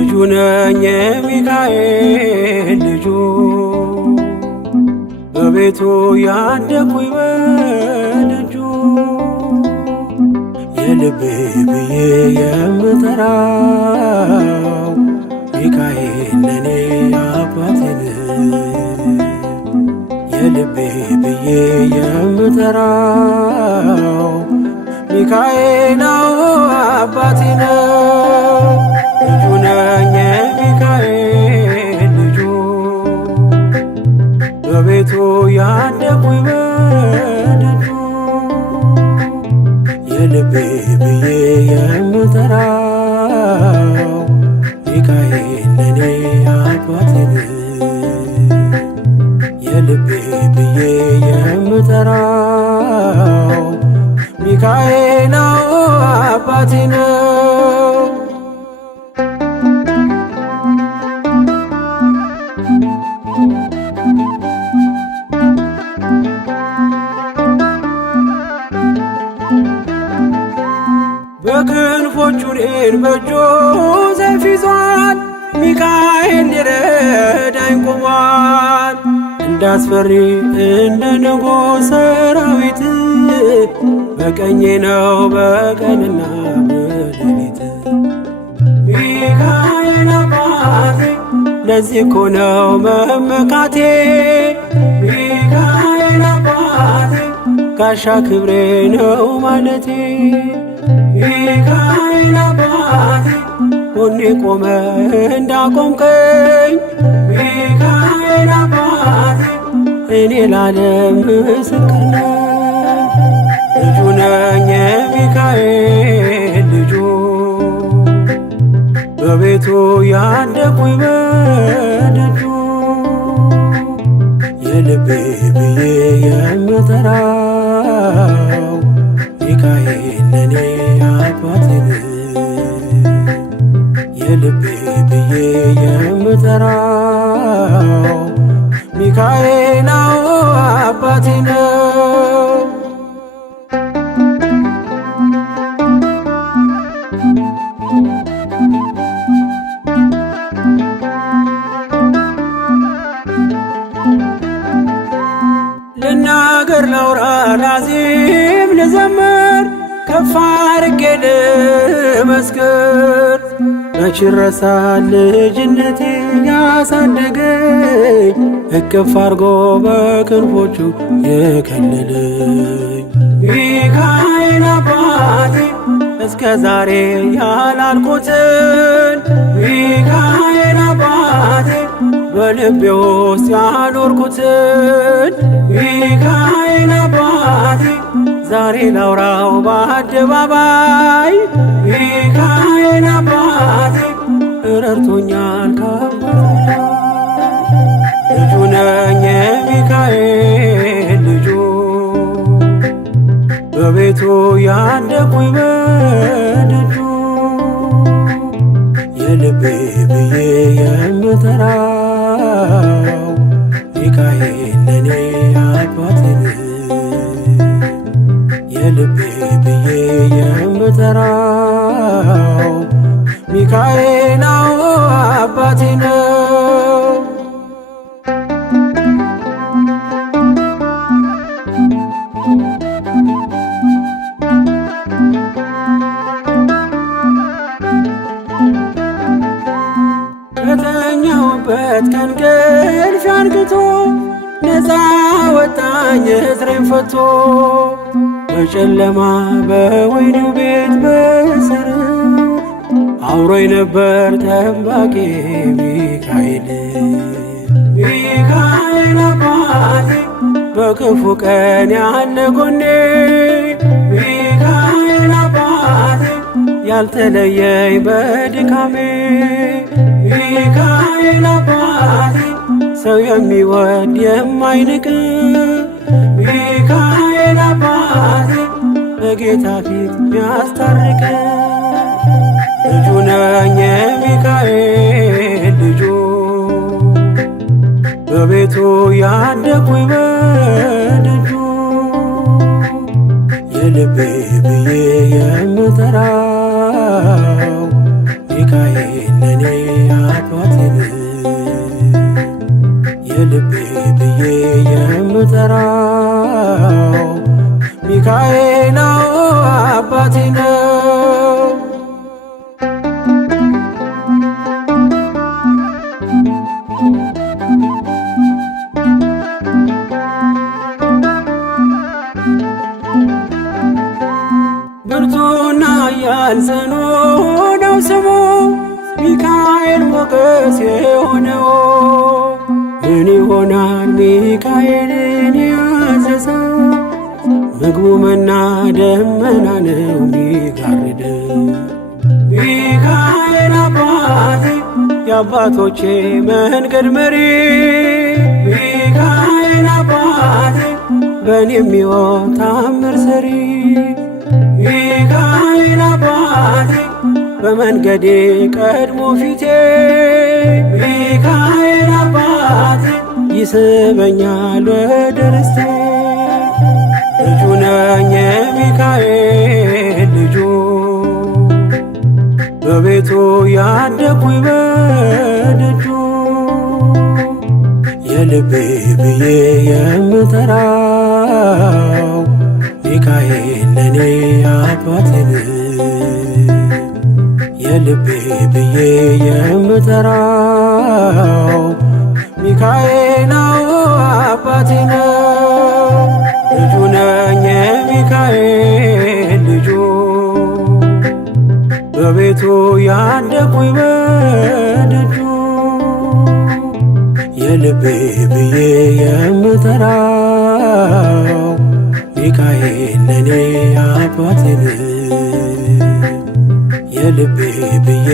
ልጁ ነኝ የሚካኤል ልጁ በቤቱ ያደኩኝ በደጁ የልቤ ብዬ የምጠራው ሚካኤል ለኔ አባቴ ነው። የልቤ ብዬ የምጠራው ሚካኤል አባቴ ነው። ልጁ ነኝ የሚካኤል ልጁ በቤቱ ያደኩኝ በደጁ የልቤ ብዬ የምጠራው ሚካኤል ለኔ አባቴ ነው። የልቤ ብዬ የምጠራው ሚካኤል አባቴ ነው። በክንፎቹ እኔን በእጁ ሰይፍ ይዟል። ሚካኤል ሊረዳኝ ቆሟል። እንዳስፈሪ እንደ ንጉሥ ሰራዊት በቀኜ ነው በቀንና በሌሊት። ሚካኤል አባቴ ለዚህ እኮ ነው መመካቴ። ሚካኤል አባቴ ጋሻ ክብሬ ነው ማለቴ። ሚካኤል አባቴ ጎኔ ቆመ እንዳቆምከኝ። ሚካኤል አባቴ እኔ ላለም ምስክር ነኝ። ልጁ ነኝ የሚካኤል ልጁ በቤቱ ያደኩኝ በደጁ የልቤ ብዬ የምጠራው ሚካኤል ለኔ አባቴ ነው። የልቤ ብዬ የምጠራው ሚካኤል አባቴ ነው። ልናገር ላውራ ላዚም ልዘምር ከፍ አድርጌ ልመስክር። መች ይረሳል ልጅነቴን ያሳደገኝ እቅፍ አርጎ በክንፎቹ የከለለኝ። ሚካኤል አባቴ እስከ ዛሬ ያላልኩትን ሚካኤል አባቴ በልቤ ውስጥ ያኖርኩትን ሚካኤል አባቴ ዛሬ ላውራው በአደባባይ። ሚካኤል አባቴ ረድቶኛል ከአባቴ ልጁ ነኝ የሚካኤል ልጁ በቤቱ ያደኩኝ በደጁ የልቤ ብዬ የምጠራው ሚካኤል ለኔ አባቴ ነው። የልቤ ብዬ የምጠራው ሚካኤል አባቴ ነው። ከተኛሁበት ከእንቅልፍ አንቅቶ ነፃ ወጣኝ እስሬን ፈቶ። በጨለማ በወህኒው ቤት በእስር አብሮኝ ነበር ጠባቂ ሚካኤል። ሚካኤል አባቴ በክፉ ቀን ያለ ጎኔ። ሚካኤል አባቴ ያልተለየኝ በድካሜ። ሚካኤል አባቴ ሰው የሚወድ የማይንቅ። ሚካኤል አባቴ በጌታ ፊት ሚያስታርቅ። ልጁ ነኝ የሚካኤል ልጁ በቤቱ ያደኩኝ በደጁ የልቤ ብዬ የምጠራው ሚካኤል ለኔ ሚካኤል አባቴ ነው። ብርቱና ኃያል ጽኑ ነው ስሙ ሚካኤል ሞገስ የሆነው። ምን ይሆናል ሚካኤልን ያዘዘው? ምግቡ መና ደመና ነው ሚጋርደው። ሚካኤል አባቴ የአባቶቼ መንገድ መሪ፣ ሚካኤል አባቴ በእኔ የሚሆን ታምር ሰሪ፣ ሚካኤል አባቴ በመንገዴ ቀድሞ ፊቴ፣ ሚካኤል አባቴ ይስበኛል ወደ ርስቴ። ልጁ ነኝ የሚካኤል ልጁ በቤቱ ያደኩኝ በደጁ የልቤ ብዬ የምጠራው ሚካኤል ለኔ አባቴን የልቤ ብዬ የምጠራው ሚካኤል አባቴ ነው። ልጁ ነኝ የሚካኤል ልጁ በቤቱ ያደኩኝ በደጁ የልቤ ብዬ የምጠራው ሚካኤል ለኔ አባቴን የልቤ ብዬ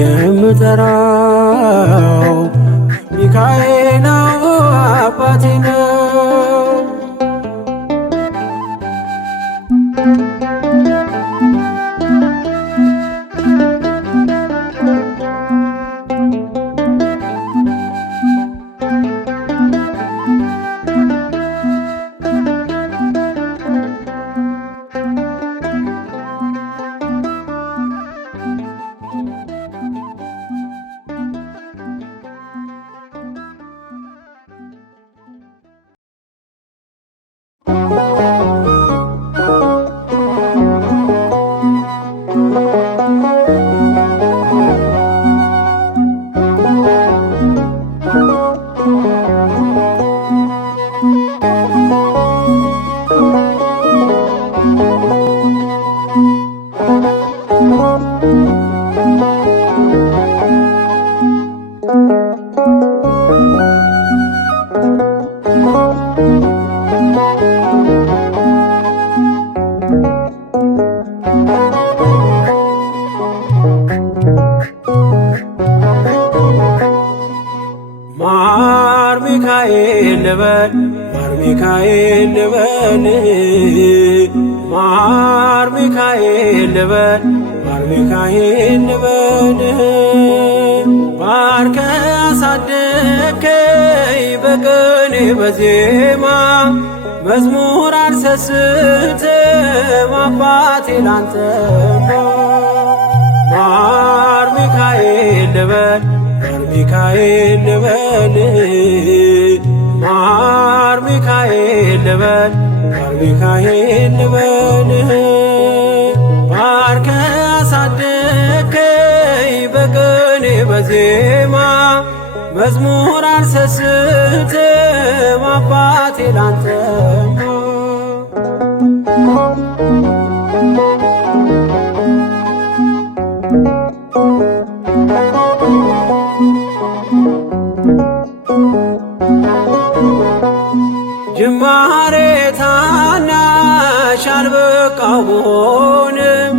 የምጠራው ሚካኤል አባቴ ነው። ማር ሚካኤል ልበል ማር ሚካኤል ልበል ማር ሚካኤል ልበል ማር ሚካኤል ልበል ባርከ አሳደከኝ በቅኔ በዜማ መዝሙር አልሰስትም አባቴ ላንተማ ማር ሚካኤል ልበል ማር ሚካኤል ልበል ማር ሚካኤል ልበል ማር ሚካኤል ልበል ባርከ አሳደከኝ በቅኔ በዜማ መዝሙር አልሰስትም አባቴ ላንተማ ጅማሬ ታናሽ አልበቃው ብሆንም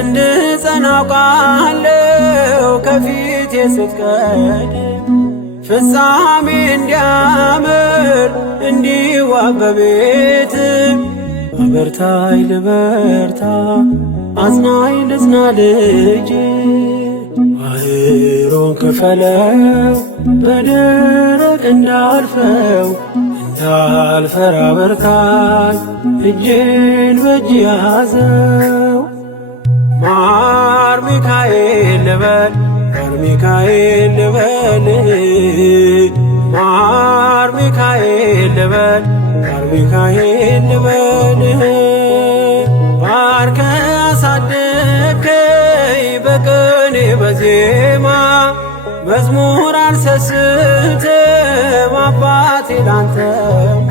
እንድጸና አውቃለሁ ከፊቴ ስትቀድም ፍጻሜ እንዲያምር እንዲዋብ በቤት አበርታይ ልበርታ አጽናኝ ልጽና ልጅ ባህሩን ክፈለው በደረቅ እንዳልፈው እንዳልፈራ በርታኝ እጄን በእጅ ያዘው ማር ሚካኤል ልበል ማር ሚካኤል ልበል ማር ሚካኤል ልበል ማር ሚካኤል ልበል በዜማ መዝሙር አልሰስትም አባቴ ላንተማ።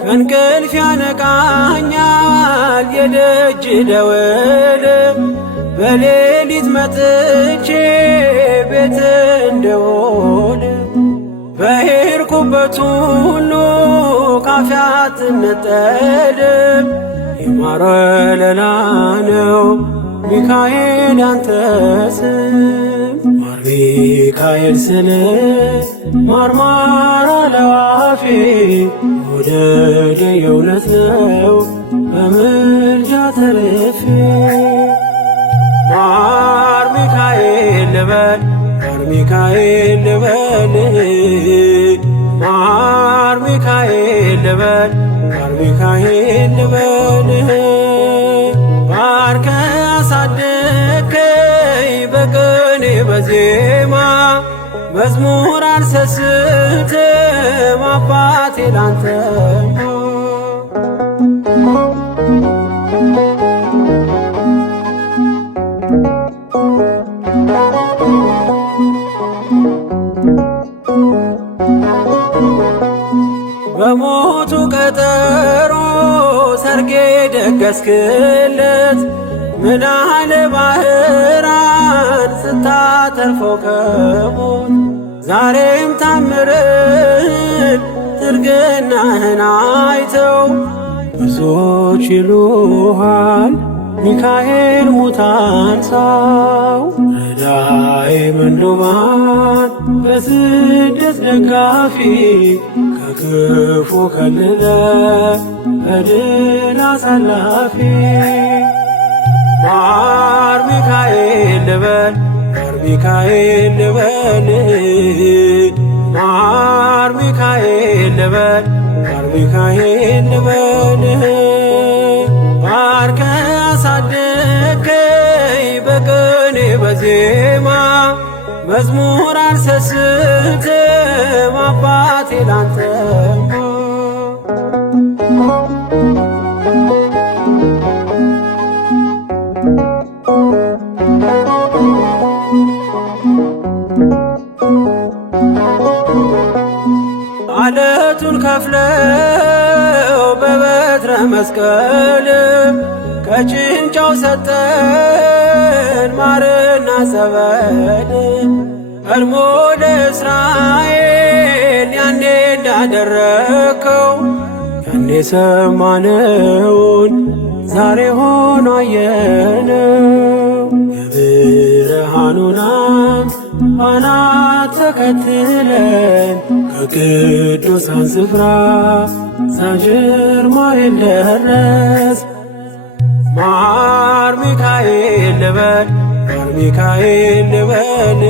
ከእንቅልፍ ያነቃኛል የደጅ ደወል በሌሊት መጥቼ ቤት እንደውል በሄድኩበት ሁሉ ካፌ አትነጠልም። የማር ወለላ ነው ሚካኤል ያንተ ስም ማር ሚካኤል ስል ማርማር አለው አፌ መውደድ የእውነት ነው በምልጃ ተርፌ። ማር ሚካኤል ልበል ማር ሚካኤል ልበል ማር ሚካኤል ልበል ማር ሚካኤል ልበል ባርከ አሳደከኝ በቅኔ በዜማ መዝሙር አልሰስትም አባቴ ላንተማ። በሞቱ ቀጠሮ ሰርጌ ደገስክለት ምናለ ባህራን ስታተርፈው ከሞት ዛሬም ታምርን ትርግናህን አይተው ብዙዎች ይሉሃል ሚካኤል ሙታን ሰው። ረዳኤ ምንዱባን በስደት ደጋፊ ከክፉ ከልለ በድል አሳላፊ። ማር ሚካኤል ልበል ማር ሚካኤል ልበል ማር ሚካኤል ልበል ማር ሚካኤል ልበል ባርከ አሳደከኝ በቅኔ በዜማ መዝሙር አልሰስትም አባቴ ላንተማ። አለቱን ከፍለው በበትረ መስቀል ከጭንጫው ሰጠን ማርና ጸበል። ቀድሞ ለእስራኤል ያኔ እንዳደረከው ያኔ ሰማነውን ዛሬ ሆኖ አየነው። የብርሃኑን አናት ተከትለን ከቅዱሳን ስፍራ ሳንጀር ማርያም ደረስ። ማር ሚካኤል ልበል ማር ሚካኤል ልበል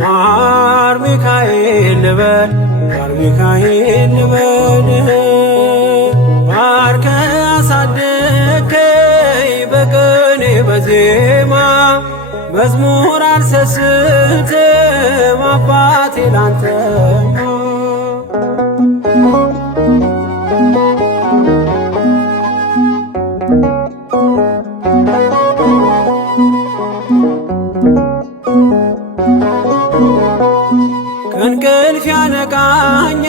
ማር ሚካኤል ልበል ማር ሚካኤል ልበል ባርከ አሳደከኝ በቅኔ በዜማ መዝሙር አልሰስትም አባቴ ላንተማ። ከእንቅልፍ ያነቃኛል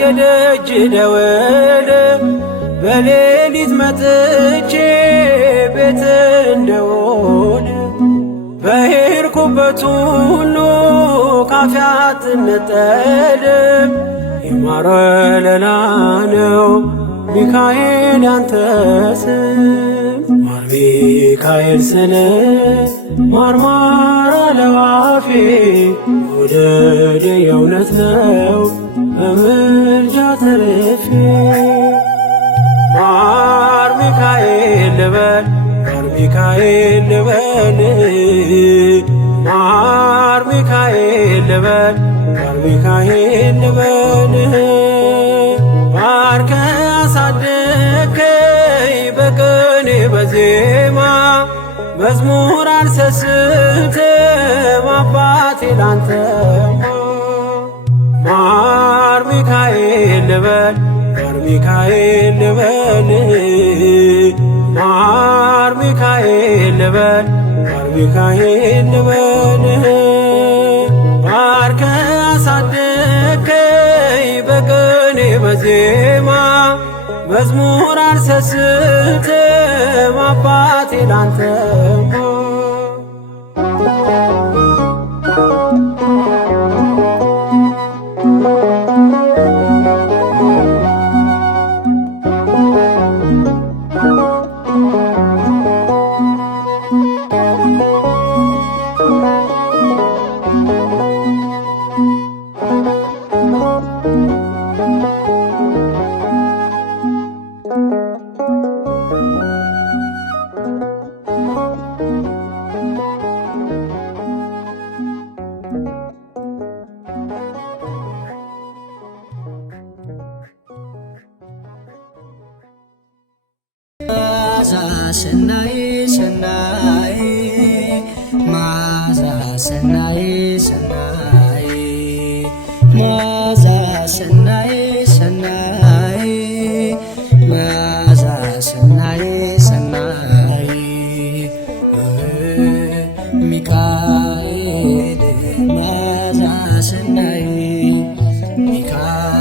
የደጅ ደወል በሌሊት መጥቼ ቤት እንደውል በሄድኩበት ሁሉ ካፌ አትነጠልም። የማር ወለላ ነው ሚካኤል ያንተ ስም ማር ሚካኤል ስል ማርማር አለው አፌ መውደድ የእውነት ነው በምልጃ ተርፌ። ማር ሚካኤል ልበል ማር ሚካኤል ልበል ማር ሚካኤል ልበል ማር ሚካኤል ልበል ባርከ አሳደከኝ በቅኔ በዜማ መዝሙር አልሰስትም አባቴ ላንተማ ማር ሚካኤል ልበል ማር ሚካኤል ልበል ማር ሚካኤል ልበል ማር ሚካኤል ልበል ባርከ አሳደከኝ በቅኔ በዜማ መዝሙር አልሰስትም አባቴ ላንተማ ሰናይ ሰናይ መዓዛ ሰናይ ሰናይ መዓዛ ሰናይ ሰናይ መዓዛ ሰናይ ሰናይ ሚካኤል መዓዛ ሰናይ ሚካኤል